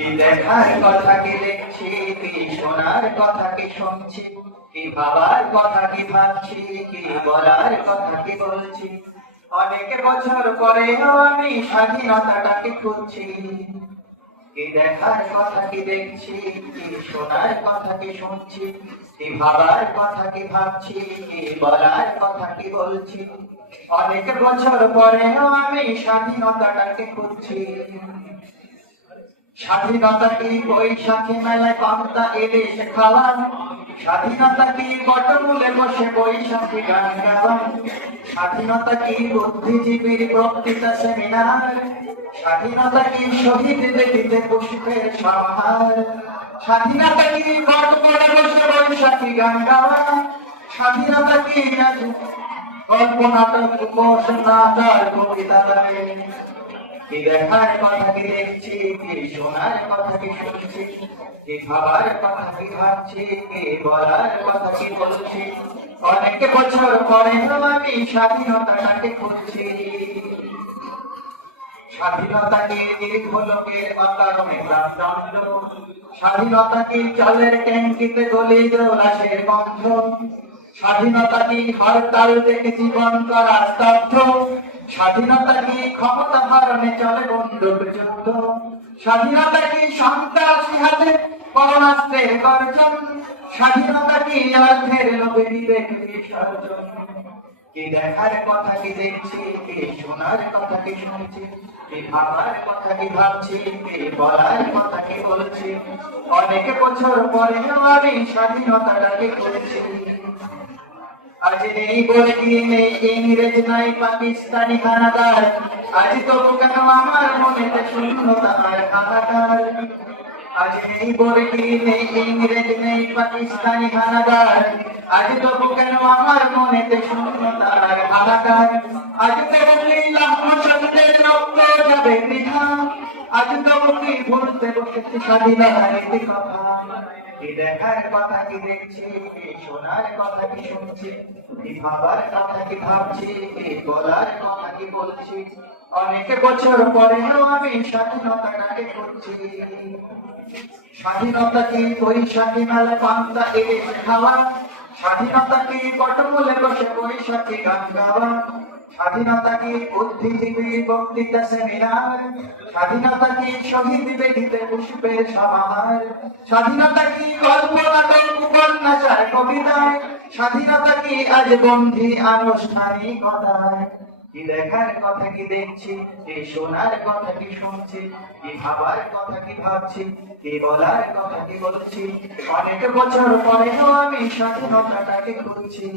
কি দেখার কথা কি দেখছি, কি শোনার কথা কি শুনছি, কি ভাবার কথা কি ভাবছি, কি বলার কথা কি বলছি। অনেক বছর পরেও আমি স্বাধীনতাটাকে খুঁজছি। কি দেখার কথা কি দেখছি, কি শোনার কথা কি শুনছি, কি ভাবার কথা কি ভাবছি, কি বলার কথা কি বলছি। অনেক বছর পরেও আমি স্বাধীনতাটাকে খুঁজছি। স্বাধীনতা কি বৈশাখী মেলায় পান্তা ইলিশ খাওয়া, স্বাধীনতা কি বটমূলে বসে বৈশাখী গান গাওয়া, স্বাধীনতা কি বুদ্ধিজীবীর বক্তৃতা সেমিনার, স্বাধীনতা কি শহীদ দেখিতে পুষ্পের সমাহার, স্বাধীনতা কি বটমূলে বসে বৈশাখী গান গাওয়া, স্বাধীনতা কি গল্প নাটক উপন্যাস নাটক কবিতা গানে। কি দেখার কথা কি দেখছি, কি শোনার কথা কি শুনছি, কি ভাবার কথা কি ভাবছি, কি বলার কথা কি বলছি। অনেক বছর পরে আমি স্বাধীনতাটাকে খুঁজছি। স্বাধীনতা কি দীর্ঘ লোকের অকারণে প্রাণদণ্ড, স্বাধীনতা কি জলের ট্যাঙ্কিতে গলি লাশের গন্ধ, স্বাধীনতা কি হরতাল থেকে জীবন করা স্তব্ধ, স্বাধীনতা কি ক্ষমতা ধারণে চলে বন্দুক যুদ্ধ, স্বাধীনতা কি সন্ত্রাসী হাতে পরমাস্ত্রের গর্জন, স্বাধীনতা কি অর্থের লোভে বিবেক বিসর্জন। কি দেখার কথা কি দেখছি, কি শোনার কথা কি শুনছি, কি ভাবার কথা কি ভাবছি, কি বলার কথা কি বলছি। অনেক বছর পরেও আমি স্বাধীনতাটাকে খুঁজছি। আজ নেই বর্গি, নেই ইংরেজ, নাই পাকিস্তানি হানাদার, আজ তবু কেন আমার মনেতে শূন্যতা আর হাহাকার। আজ নেই বর্গি, নেই ইংরেজ, নেই পাকিস্তানি হানাদার, আজ তবু কেন আমার মনেতে শূন্যতা আর হাহাকার। আজ তবু কি লাখ শহীদের রক্ত যাবে বৃথা, আজ তবু কি ভুলতে বসেছি স্বাধীনতার কথা। কি দেখার কথা কি দেখছি, কি শোনার কথা কি শুনছি, কি ভাবার কথা কি ভাবছি, কি বলার কথা কি বলছি। অনেক বছর পরেও আমি স্বাধীনতাটাকে খুঁজছি। স্বাধীনতা কি বৈশাখী মেলা পান্তা ইলিশ খাওয়া, স্বাধীনতা কি বটমূলে বসে বৈশাখী গান গাওয়া, স্বাধীনতা কি বুদ্ধিজীবী বক্তৃতা সেমিনার, স্বাধীনতা কি শহীদ বেদিতে পুষ্পের সমাহার, স্বাধীনতা কি গল্প নাটক উপন্যাস আর কবিতায়, স্বাধীনতা কি আজ বন্দী আনুষ্ঠানিকতায়। কি দেখার কথা কি দেখছি, কি শোনার কথা কি শুনছি, কি ভাবার কথা কি ভাবছি, কি বলার কথা কি বলছি। অনেক বছর পরেও আমি স্বাধীনতাটাকে খুঁজছি।